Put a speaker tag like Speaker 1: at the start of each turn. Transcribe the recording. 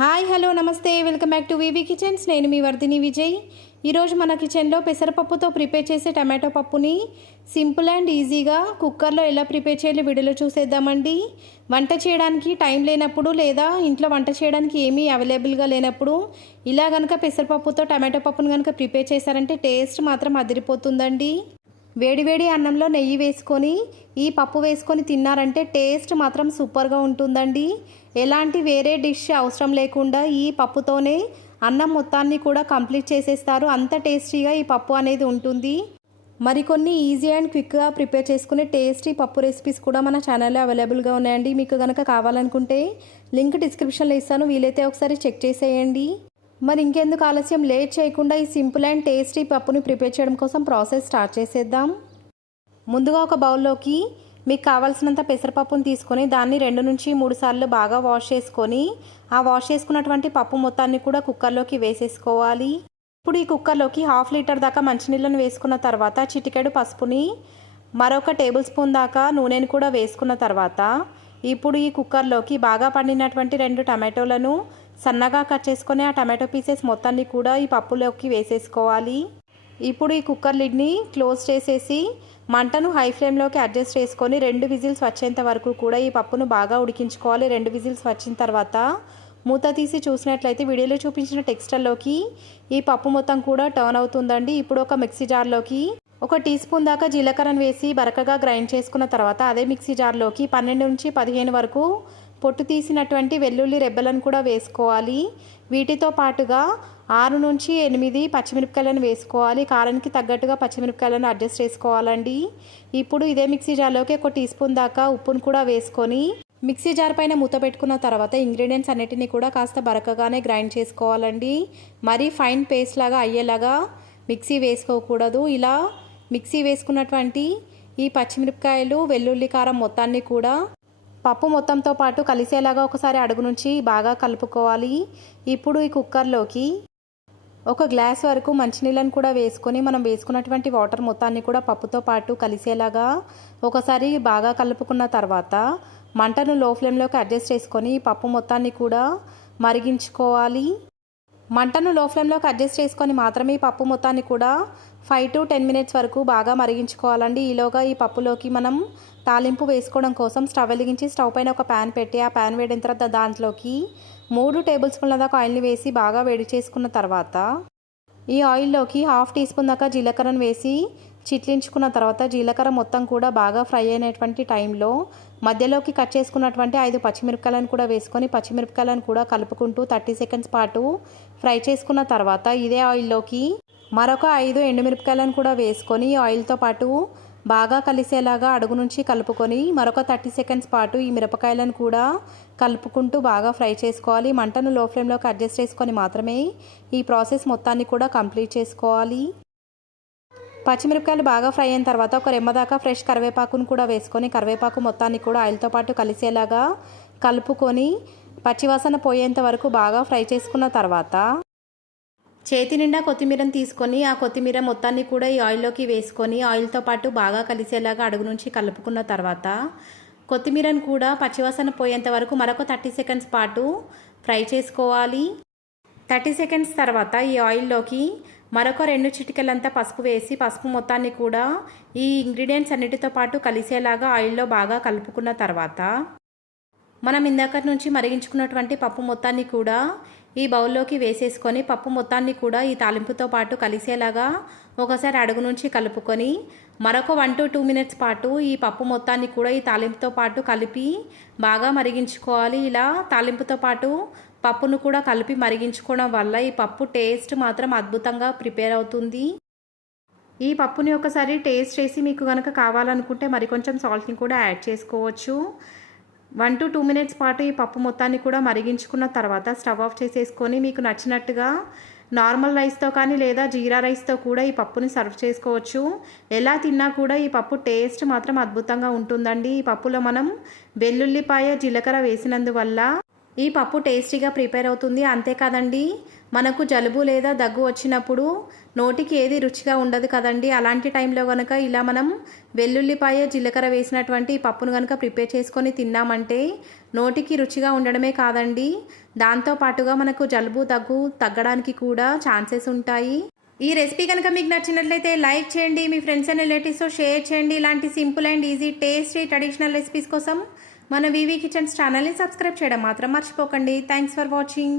Speaker 1: Hi hello నమస్తే. Welcome back to VV kitchens. నేను మీ వర్ధిని విజయ్. ఈరోజు మన కిచెన్లో పెసరపప్పుతో ప్రిపేర్ చేసే టమాటో పప్పుని సింపుల్ అండ్ ఈజీగా కుక్కర్లో ఎలా ప్రిపేర్ చేయాలో వీడియోలో చూసేద్దామండి. వంట చేయడానికి టైం లేనప్పుడు లేదా ఇంట్లో వంట చేయడానికి ఏమీ అవైలబుల్గా లేనప్పుడు ఇలా కనుక పెసరపప్పుతో టమాటో పప్పును కనుక ప్రిపేర్ చేశారంటే టేస్ట్ మాత్రం అదిరిపోతుందండి. వేడివేడి అన్నంలో నెయ్యి వేసుకొని ఈ పప్పు వేసుకొని తిన్నారంటే టేస్ట్ మాత్రం సూపర్గా ఉంటుందండి. ఎలాంటి వేరే డిష్ అవసరం లేకుండా ఈ పప్పుతోనే అన్నం మొత్తాన్ని కూడా కంప్లీట్ చేసేస్తారు. అంత టేస్టీగా ఈ పప్పు అనేది ఉంటుంది. మరికొన్ని ఈజీ అండ్ క్విక్గా ప్రిపేర్ చేసుకునే టేస్టీ పప్పు రెసిపీస్ కూడా మన ఛానల్లో అవైలబుల్గా ఉన్నాయండి. మీకు కనుక కావాలనుకుంటే లింక్ డిస్క్రిప్షన్లో ఇస్తాను. వీలైతే ఒకసారి చెక్ చేసేయండి. మరి ఇంకెందుకు ఆలస్యం? లేట్ చేయకుండా ఈ సింపుల్ అండ్ టేస్టీ పప్పుని ప్రిపేర్ చేయడం కోసం ప్రాసెస్ స్టార్ట్ చేసేద్దాం. ముందుగా ఒక బౌల్లోకి మీకు కావాల్సినంత పెసరపప్పును తీసుకొని దాన్ని రెండు నుంచి మూడు సార్లు బాగా వాష్ చేసుకొని ఆ వాష్ చేసుకున్నటువంటి పప్పు మొత్తాన్ని కూడా కుక్కర్లోకి వేసేసుకోవాలి. ఇప్పుడు ఈ కుక్కర్లోకి హాఫ్ లీటర్ దాకా మంచినీళ్ళను వేసుకున్న తర్వాత చిటికెడు పసుపుని మరొక టేబుల్ స్పూన్ దాకా నూనెను కూడా వేసుకున్న తర్వాత ఇప్పుడు ఈ కుక్కర్లోకి బాగా పండినటువంటి రెండు టమాటోలను సన్నగా కట్ చేసుకొని ఆ టమాటో పీసెస్ మొత్తాన్ని కూడా ఈ పప్పులోకి వేసేసుకోవాలి. ఇప్పుడు ఈ కుక్కర్ లిడ్ని క్లోజ్ చేసేసి మంటను హై ఫ్లేమ్లోకి అడ్జస్ట్ చేసుకొని రెండు విజిల్స్ వచ్చేంత వరకు కూడా ఈ పప్పును బాగా ఉడికించుకోవాలి. రెండు విజిల్స్ వచ్చిన తర్వాత మూత తీసి చూసినట్లయితే వీడియోలో చూపించిన టెక్స్టర్లోకి ఈ పప్పు మొత్తం కూడా టర్న్ అవుతుందండి. ఇప్పుడు ఒక మిక్సీ జార్లోకి ఒక టీ స్పూన్ దాకా జీలకర్రను వేసి బరకగా గ్రైండ్ చేసుకున్న తర్వాత అదే మిక్సీ జార్లోకి పన్నెండు నుంచి పదిహేను వరకు పొట్టు తీసినటువంటి వెల్లుల్లి రెబ్బలను కూడా వేసుకోవాలి. వీటితో పాటుగా ఆరు నుంచి ఎనిమిది పచ్చిమిరపకాయలను వేసుకోవాలి. కారానికి తగ్గట్టుగా పచ్చిమిరపకాయలను అడ్జస్ట్ చేసుకోవాలండి. ఇప్పుడు ఇదే మిక్సీ జార్లోకి ఒక టీ స్పూన్ దాకా ఉప్పును కూడా వేసుకొని మిక్సీ జార్ పైన మూత పెట్టుకున్న తర్వాత ఇంగ్రీడియంట్స్ అన్నిటినీ కూడా కాస్త బరకగానే గ్రైండ్ చేసుకోవాలండి. మరీ ఫైన్ పేస్ట్ లాగా అయ్యేలాగా మిక్సీ వేసుకోకూడదు. ఇలా మిక్సీ వేసుకున్నటువంటి ఈ పచ్చిమిరపకాయలు వెల్లుల్లి కారం మొత్తాన్ని కూడా పప్పు మొత్తంతో పాటు కలిసేలాగా ఒకసారి అడుగు నుంచి బాగా కలుపుకోవాలి. ఇప్పుడు ఈ కుక్కర్లోకి ఒక గ్లాస్ వరకు మంచినీళ్ళని కూడా వేసుకొని మనం వేసుకున్నటువంటి వాటర్ మొత్తాన్ని కూడా పప్పుతో పాటు కలిసేలాగా ఒకసారి బాగా కలుపుకున్న తర్వాత మంటను లో ఫ్లేమ్లోకి అడ్జస్ట్ చేసుకొని పప్పు మొత్తాన్ని కూడా మరిగించుకోవాలి. మంటను లో ఫ్లేమ్లోకి అడ్జస్ట్ చేసుకొని మాత్రమే ఈ పప్పు మొత్తాన్ని కూడా ఫైవ్ టు టెన్ మినిట్స్ వరకు బాగా మరిగించుకోవాలండి. ఈలోగా ఈ పప్పులోకి మనం తాలింపు వేసుకోవడం కోసం స్టవ్ వెలిగించి స్టవ్ పైన ఒక ప్యాన్ పెట్టి ఆ ప్యాన్ వేడిన తర్వాత దాంట్లోకి మూడు టేబుల్ స్పూన్ల దాకా ఆయిల్ని వేసి బాగా వేడి చేసుకున్న తర్వాత ఈ ఆయిల్లోకి హాఫ్ టీ స్పూన్ దాకా జీలకర్రను వేసి చిట్లించుకున్న తర్వాత జీలకర్ర మొత్తం కూడా బాగా ఫ్రై అయినటువంటి టైంలో మధ్యలోకి కట్ చేసుకున్నటువంటి ఐదు పచ్చిమిరపకాయలను కూడా వేసుకొని పచ్చిమిరపకాయలను కూడా కలుపుకుంటూ థర్టీ సెకండ్స్ పాటు ఫ్రై చేసుకున్న తర్వాత ఇదే ఆయిల్లోకి మరొక ఐదు ఎండుమిరపకాయలను కూడా వేసుకొని ఆయిల్తో పాటు బాగా కలిసేలాగా అడుగు నుంచి కలుపుకొని మరొక థర్టీ సెకండ్స్ పాటు ఈ మిరపకాయలను కూడా కలుపుకుంటూ బాగా ఫ్రై చేసుకోవాలి. మంటను లో ఫ్లేమ్లోకి అడ్జస్ట్ చేసుకొని మాత్రమే ఈ ప్రాసెస్ మొత్తాన్ని కూడా కంప్లీట్ చేసుకోవాలి. పచ్చిమిరపకాయలు బాగా ఫ్రై అయిన తర్వాత ఒక రెమ్మదాకా ఫ్రెష్ కరివేపాకును కూడా వేసుకొని కరివేపాకు మొత్తాన్ని కూడా ఆయిల్తో పాటు కలిసేలాగా కలుపుకొని పచ్చివాసన పోయేంత వరకు బాగా ఫ్రై చేసుకున్న తర్వాత చేతి నిండా కొత్తిమీరని తీసుకొని ఆ కొత్తిమీర మొత్తాన్ని కూడా ఈ ఆయిల్లోకి వేసుకొని ఆయిల్తో పాటు బాగా కలిసేలాగా అడుగు నుంచి కలుపుకున్న తర్వాత కొత్తిమీరను కూడా పచ్చివాసన పోయేంత వరకు మరొక థర్టీ సెకండ్స్ పాటు ఫ్రై చేసుకోవాలి. థర్టీ సెకండ్స్ తర్వాత ఈ ఆయిల్లోకి మరొక రెండు చిటికలంతా పసుపు వేసి పసుపు మొత్తాన్ని కూడా ఈ ఇంగ్రీడియంట్స్ అన్నిటితో పాటు కలిసేలాగా ఆయిల్లో బాగా కలుపుకున్న తర్వాత మనం ఇందాక నుంచి మరిగించుకున్నటువంటి పప్పు మొత్తాన్ని కూడా ఈ బౌల్లోకి వేసేసుకొని పప్పు మొత్తాన్ని కూడా ఈ తాలింపుతో పాటు కలిసేలాగా ఒకసారి అడుగు నుంచి కలుపుకొని మరొక వన్ టు టూ మినిట్స్ పాటు ఈ పప్పు మొత్తాన్ని కూడా ఈ తాలింపుతో పాటు కలిపి బాగా మరిగించుకోవాలి. ఇలా తాలింపుతో పాటు పప్పును కూడా కలిపి మరిగించుకోవడం వల్ల ఈ పప్పు టేస్ట్ మాత్రం అద్భుతంగా ప్రిపేర్ అవుతుంది. ఈ పప్పుని ఒకసారి టేస్ట్ చేసి మీకు కనుక కావాలనుకుంటే మరికొంచెం సాల్ట్ని కూడా యాడ్ చేసుకోవచ్చు. వన్ టు టూ మినిట్స్ పాటు ఈ పప్పు మొత్తాన్ని కూడా మరిగించుకున్న తర్వాత స్టవ్ ఆఫ్ చేసేసుకొని మీకు నచ్చినట్టుగా నార్మల్ రైస్తో కానీ లేదా జీరా రైస్తో కూడా ఈ పప్పుని సర్వ్ చేసుకోవచ్చు. ఎలా తిన్నా కూడా ఈ పప్పు టేస్ట్ మాత్రం అద్భుతంగా ఉంటుందండి. ఈ పప్పులో మనం వెల్లుల్లిపాయ జీలకర్ర వేసినందువల్ల ఈ పప్పు టేస్టీగా ప్రిపేర్ అవుతుంది. అంతేకాదండి మనకు జలుబు లేదా దగ్గు వచ్చినప్పుడు నోటికి ఏది రుచిగా ఉండదు కదండి. అలాంటి టైంలో కనుక ఇలా మనం వెల్లుల్లిపాయ జీలకర్ర వేసినటువంటి పప్పును కనుక ప్రిపేర్ చేసుకొని తిన్నామంటే నోటికి రుచిగా ఉండడమే కాదండి. దాంతో పాటుగా మనకు జలుబు దగ్గు తగ్గడానికి కూడా ఛాన్సెస్ ఉంటాయి. ఈ రెసిపీ కనుక మీకు నచ్చినట్లయితే లైక్ చేయండి మీ ఫ్రెండ్స్ అండ్ రిలేటివ్స్తో షేర్ చేయండి. ఇలాంటి simple and easy tasty traditional recipes కోసం మన వివి కిచెన్స్ ఛానల్ని సబ్స్క్రైబ్ చేయడం మాత్రం మర్చిపోకండి. Thanks for watching.